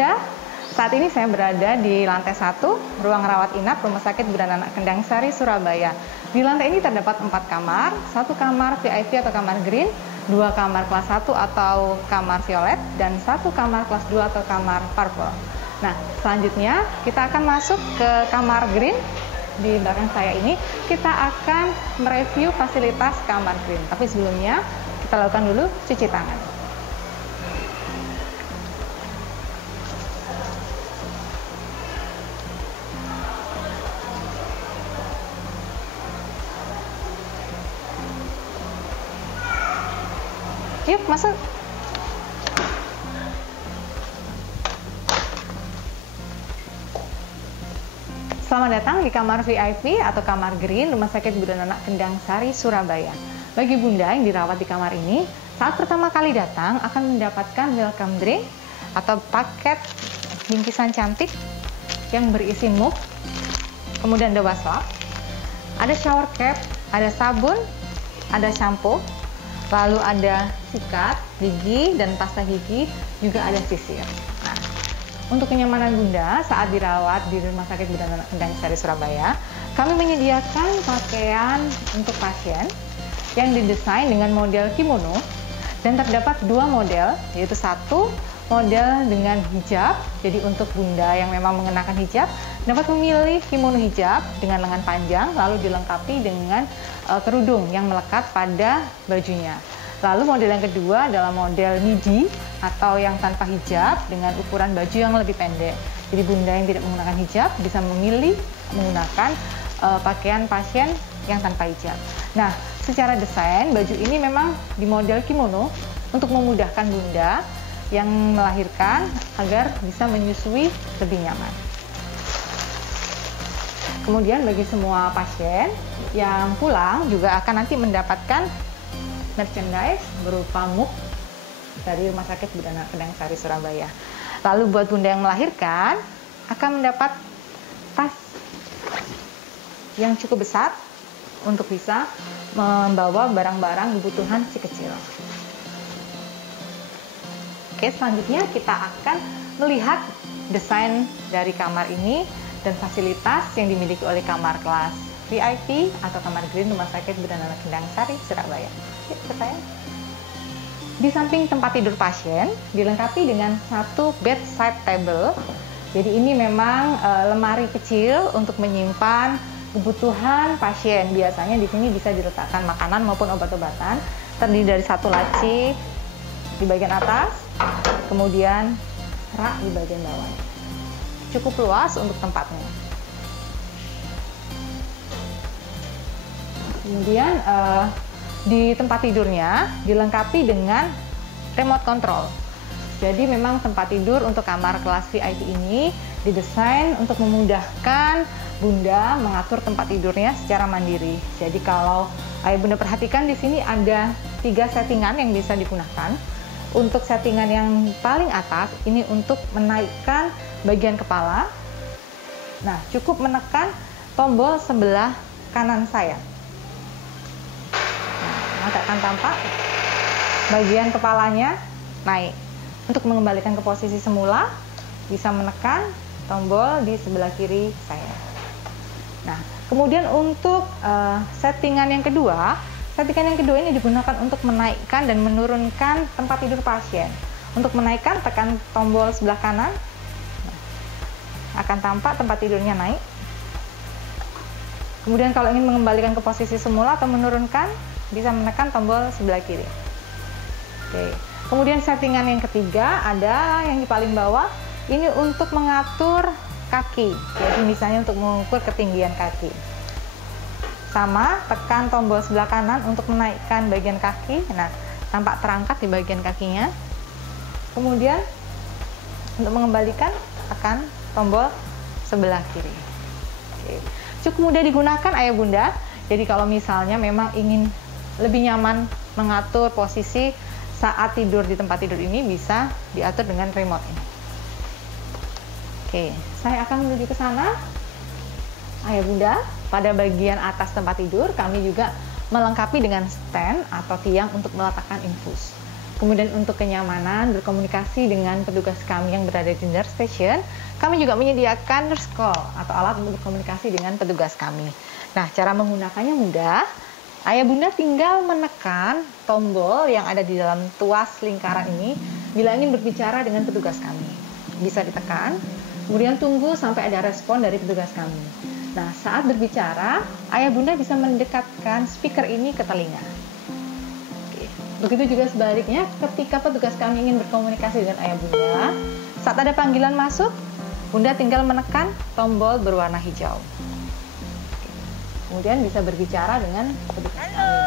Bunda, saat ini saya berada di lantai 1, ruang rawat inap Rumah Sakit Bunda Nana Kendang Sari, Surabaya. Di lantai ini terdapat 4 kamar, 1 kamar VIP atau kamar green, 2 kamar kelas 1 atau kamar violet, dan 1 kamar kelas 2 atau kamar purple. Nah, selanjutnya kita akan masuk ke kamar green. Di belakang saya ini kita akan mereview fasilitas kamar green. Tapi sebelumnya kita lakukan dulu cuci tangan. Yuk, masuk. Selamat datang di kamar VIP atau kamar green Rumah Sakit Bunda Nana Kendang Sari, Surabaya. Bagi Bunda yang dirawat di kamar ini, saat pertama kali datang akan mendapatkan welcome drink atau paket bingkisan cantik yang berisi mug, kemudian ada wastafel, ada shower cap, ada sabun, ada shampoo, lalu ada sikat gigi dan pasta gigi, juga ada sisir. Nah, untuk kenyamanan Bunda saat dirawat di Rumah Sakit Bunda Nana Kendang Sari, Surabaya, kami menyediakan pakaian untuk pasien yang didesain dengan model kimono dan terdapat 2 model, yaitu 1 model dengan hijab. Jadi untuk Bunda yang memang mengenakan hijab dapat memilih kimono hijab dengan lengan panjang lalu dilengkapi dengan kerudung yang melekat pada bajunya. Lalu model yang kedua adalah model midi atau yang tanpa hijab dengan ukuran baju yang lebih pendek. Jadi Bunda yang tidak menggunakan hijab bisa memilih menggunakan pakaian pasien yang tanpa hijab. Nah, secara desain baju ini memang di model kimono untuk memudahkan Bunda yang melahirkan agar bisa menyusui lebih nyaman. Kemudian bagi semua pasien yang pulang juga akan nanti mendapatkan merchandise berupa mug dari Rumah Sakit Bunda Nana Kendang Sari, Surabaya. Lalu buat Bunda yang melahirkan akan mendapat tas yang cukup besar untuk bisa membawa barang-barang kebutuhan si kecil. Oke, selanjutnya kita akan melihat desain dari kamar ini dan fasilitas yang dimiliki oleh kamar kelas VIP atau kamar green Rumah Sakit Bunda Nana Kendang Sari, Surabaya. Yuk, ikut saya. Di samping tempat tidur pasien dilengkapi dengan 1 bedside table. Jadi ini memang lemari kecil untuk menyimpan kebutuhan pasien. Biasanya di sini bisa diletakkan makanan maupun obat-obatan. Terdiri dari 1 laci di bagian atas, kemudian rak di bagian bawah. Cukup luas untuk tempatnya. Kemudian di tempat tidurnya dilengkapi dengan remote control. Jadi memang tempat tidur untuk kamar kelas VIP ini didesain untuk memudahkan Bunda mengatur tempat tidurnya secara mandiri. Jadi kalau Ayah Bunda perhatikan di sini ada 3 settingan yang bisa digunakan. Untuk settingan yang paling atas ini untuk menaikkan bagian kepala. Nah, cukup menekan tombol sebelah kanan saya. Maka akan tampak bagian kepalanya naik. Untuk mengembalikan ke posisi semula, bisa menekan tombol di sebelah kiri saya. Nah, kemudian untuk settingan yang kedua ini digunakan untuk menaikkan dan menurunkan tempat tidur pasien. Untuk menaikkan, tekan tombol sebelah kanan, akan tampak tempat tidurnya naik. Kemudian kalau ingin mengembalikan ke posisi semula atau menurunkan, bisa menekan tombol sebelah kiri. Oke. Kemudian settingan yang ketiga ada yang di paling bawah, ini untuk mengatur kaki. Jadi misalnya untuk mengukur ketinggian kaki. Sama, tekan tombol sebelah kanan untuk menaikkan bagian kaki. Nah, tampak terangkat di bagian kakinya. Kemudian untuk mengembalikan, tekan tombol sebelah kiri. Oke. Cukup mudah digunakan Ayah Bunda. Jadi kalau misalnya memang ingin lebih nyaman mengatur posisi saat tidur di tempat tidur ini, bisa diatur dengan remote ini. Oke, saya akan menuju ke sana. Ayah Bunda, pada bagian atas tempat tidur kami juga melengkapi dengan stand atau tiang untuk meletakkan infus. Kemudian untuk kenyamanan berkomunikasi dengan petugas kami yang berada di nurse station, kami juga menyediakan nurse call atau alat untuk berkomunikasi dengan petugas kami. Nah, cara menggunakannya mudah. Ayah bunda tinggal menekan tombol yang ada di dalam tuas lingkaran ini bila ingin berbicara dengan petugas kami. Bisa ditekan, kemudian tunggu sampai ada respon dari petugas kami. Nah, saat berbicara, ayah bunda bisa mendekatkan speaker ini ke telinga. Begitu juga sebaliknya, ketika petugas kami ingin berkomunikasi dengan ayah bunda, saat ada panggilan masuk, bunda tinggal menekan tombol berwarna hijau. Kemudian bisa berbicara dengan petugas kami.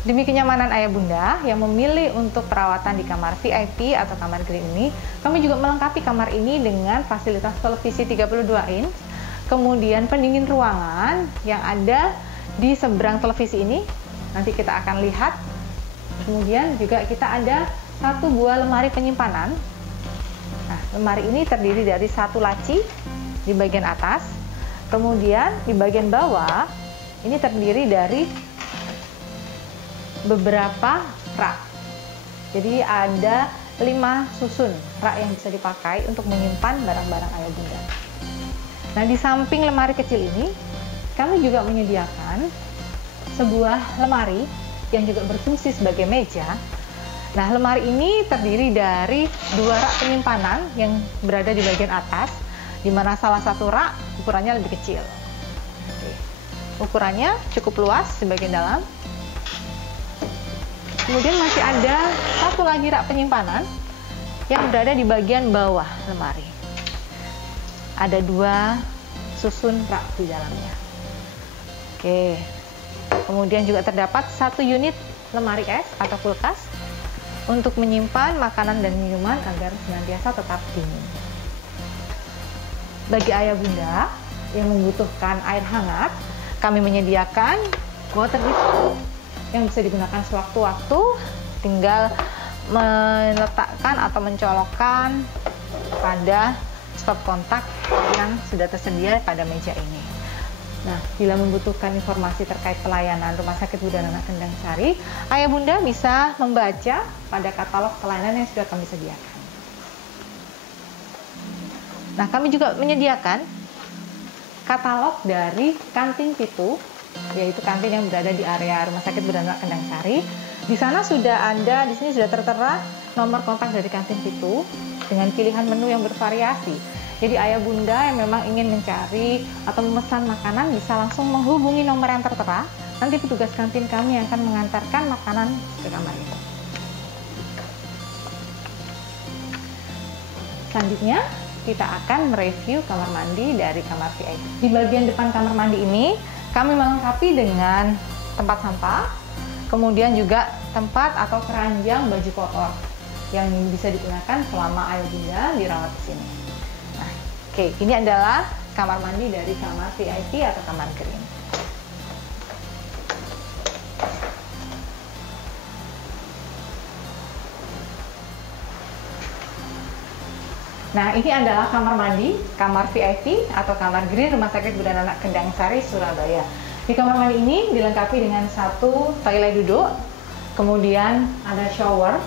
Demi kenyamanan ayah bunda yang memilih untuk perawatan di kamar VIP atau kamar green ini, kami juga melengkapi kamar ini dengan fasilitas televisi 32 inch, kemudian pendingin ruangan yang ada di seberang televisi ini. Nanti kita akan lihat. Kemudian juga kita ada satu buah lemari penyimpanan. Nah, lemari ini terdiri dari satu laci di bagian atas, kemudian di bagian bawah ini terdiri dari beberapa rak. Jadi ada 5 susun rak yang bisa dipakai untuk menyimpan barang-barang ayah bunda. Nah, di samping lemari kecil ini kami juga menyediakan sebuah lemari yang juga berfungsi sebagai meja. Nah, lemari ini terdiri dari 2 rak penyimpanan yang berada di bagian atas, di mana salah satu rak ukurannya lebih kecil. Ukurannya cukup luas di bagian dalam. Kemudian masih ada satu lagi rak penyimpanan yang berada di bagian bawah lemari. Ada 2 susun rak di dalamnya. Oke. Kemudian juga terdapat 1 unit lemari es atau kulkas untuk menyimpan makanan dan minuman agar senantiasa tetap dingin. Bagi ayah bunda yang membutuhkan air hangat, kami menyediakan water heater yang bisa digunakan sewaktu-waktu, tinggal meletakkan atau mencolokkan pada stop kontak yang sudah tersedia pada meja ini. Nah, bila membutuhkan informasi terkait pelayanan Rumah Sakit Bunda Nana Kendang Sari, ayah bunda bisa membaca pada katalog pelayanan yang sudah kami sediakan. Nah, kami juga menyediakan katalog dari kantin Pitu, yaitu kantin yang berada di area Rumah Sakit Bunda Nana Kendang Sari. Di sana sudah ada, di sini sudah tertera nomor kontak dari kantin Pitu dengan pilihan menu yang bervariasi. Jadi ayah bunda yang memang ingin mencari atau memesan makanan bisa langsung menghubungi nomor yang tertera. Nanti petugas kantin kami yang akan mengantarkan makanan ke kamar itu. Selanjutnya kita akan mereview kamar mandi dari kamar VIP. Di bagian depan kamar mandi ini kami melengkapi dengan tempat sampah, kemudian juga tempat atau keranjang baju kotor yang bisa digunakan selama ayah bunda dirawat di sini. Nah, oke, ini adalah kamar mandi dari kamar VIP atau kamar green. Nah, ini adalah kamar mandi, kamar VIP atau kamar green Rumah Sakit Bunda Nana Kendang Sari, Surabaya. Di kamar mandi ini dilengkapi dengan satu toilet duduk, kemudian ada shower.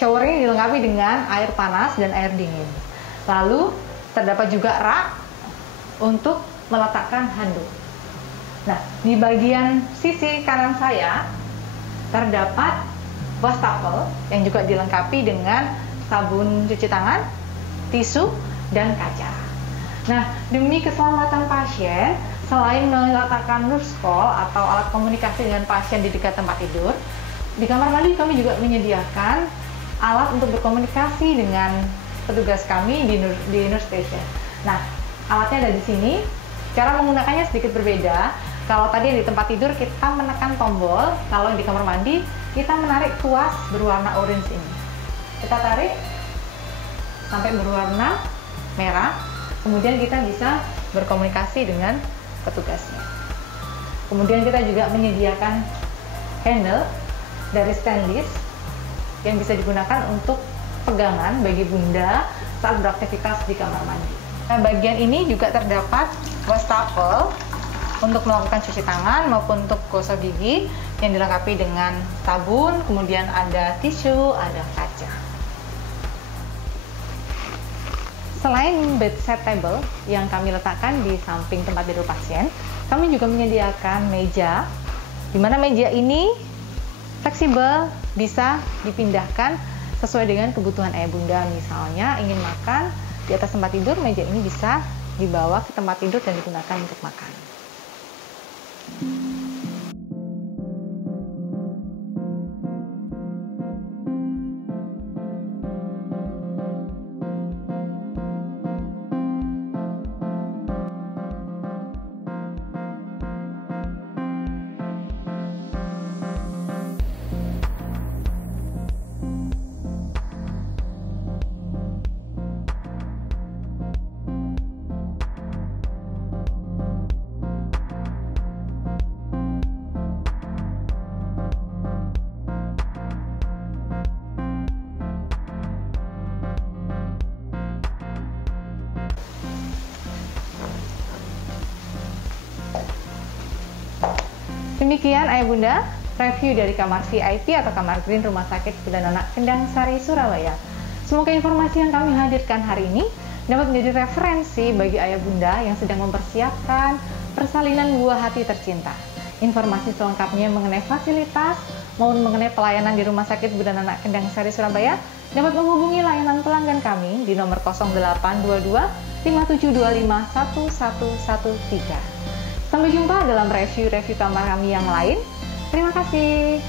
Shower ini dilengkapi dengan air panas dan air dingin. Lalu terdapat juga rak untuk meletakkan handuk. Nah, di bagian sisi kanan saya terdapat wastafel yang juga dilengkapi dengan sabun cuci tangan, tisu, dan kaca. Nah, demi keselamatan pasien, selain meletakkan nurse call atau alat komunikasi dengan pasien di dekat tempat tidur, di kamar mandi kami juga menyediakan alat untuk berkomunikasi dengan petugas kami di nurse station. Nah, alatnya ada di sini. Cara menggunakannya sedikit berbeda. Kalau tadi di tempat tidur kita menekan tombol, kalau di kamar mandi kita menarik tuas berwarna orange ini. Kita tarik sampai berwarna merah, kemudian kita bisa berkomunikasi dengan petugasnya. Kemudian kita juga menyediakan handle dari stainless yang bisa digunakan untuk pegangan bagi bunda saat beraktivitas di kamar mandi. Nah, bagian ini juga terdapat wastafel untuk melakukan cuci tangan maupun untuk gosok gigi yang dilengkapi dengan sabun, kemudian ada tisu, ada kaca. Selain bedside table yang kami letakkan di samping tempat tidur pasien, kami juga menyediakan meja, di mana meja ini fleksibel, bisa dipindahkan sesuai dengan kebutuhan ayah bunda. Misalnya ingin makan di atas tempat tidur, meja ini bisa dibawa ke tempat tidur dan digunakan untuk makan. Demikian ayah bunda, review dari kamar VIP atau kamar green Rumah Sakit Ibu dan Anak Kendang Sari, Surabaya. Semoga informasi yang kami hadirkan hari ini dapat menjadi referensi bagi ayah bunda yang sedang mempersiapkan persalinan buah hati tercinta. Informasi selengkapnya mengenai fasilitas maupun mengenai pelayanan di Rumah Sakit Ibu dan Anak Kendang Sari, Surabaya dapat menghubungi layanan pelanggan kami di nomor 0822 5725 1113. Sampai jumpa dalam review-review kamar kami yang lain. Terima kasih.